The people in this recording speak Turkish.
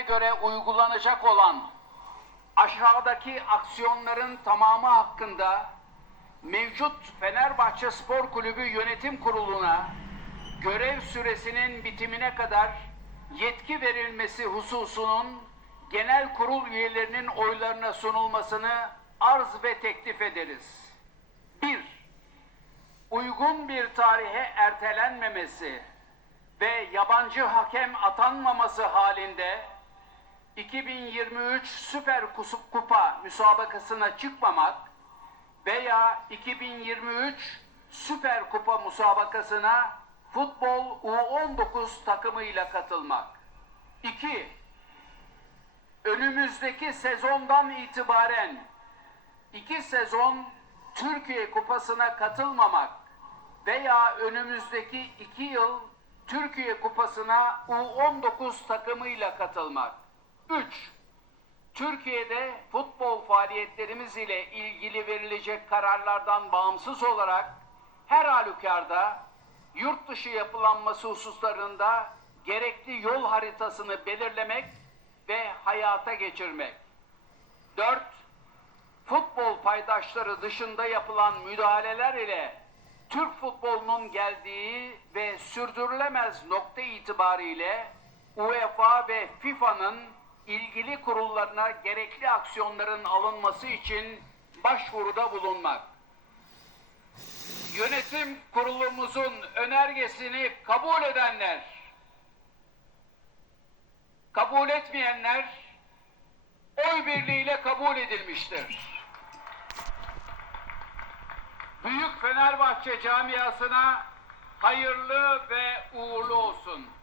göre uygulanacak olan aşağıdaki aksiyonların tamamı hakkında mevcut Fenerbahçe Spor Kulübü Yönetim Kurulu'na görev süresinin bitimine kadar yetki verilmesi hususunun genel kurul üyelerinin oylarına sunulmasını arz ve teklif ederiz. 1. Uygun bir tarihe ertelenmemesi ve yabancı hakem atanmaması halinde 2023 Süper Kus- Kupa müsabakasına çıkmamak veya 2023 Süper Kupa müsabakasına futbol U19 takımıyla katılmak. 2. Önümüzdeki sezondan itibaren iki sezon Türkiye Kupası'na katılmamak veya önümüzdeki iki yıl Türkiye Kupası'na U19 takımıyla katılmak. 3. Türkiye'de futbol faaliyetlerimiz ile ilgili verilecek kararlardan bağımsız olarak her halükarda yurt dışı yapılanması hususlarında gerekli yol haritasını belirlemek ve hayata geçirmek. 4. Futbol paydaşları dışında yapılan müdahaleler ile Türk futbolunun geldiği ve sürdürülemez nokta itibariyle UEFA ve FIFA'nın ilgili kurullarına gerekli aksiyonların alınması için başvuruda bulunmak. Yönetim kurulumuzun önergesini kabul edenler, kabul etmeyenler oy birliğiyle kabul edilmiştir. Büyük Fenerbahçe camiasına hayırlı ve uğurlu olsun.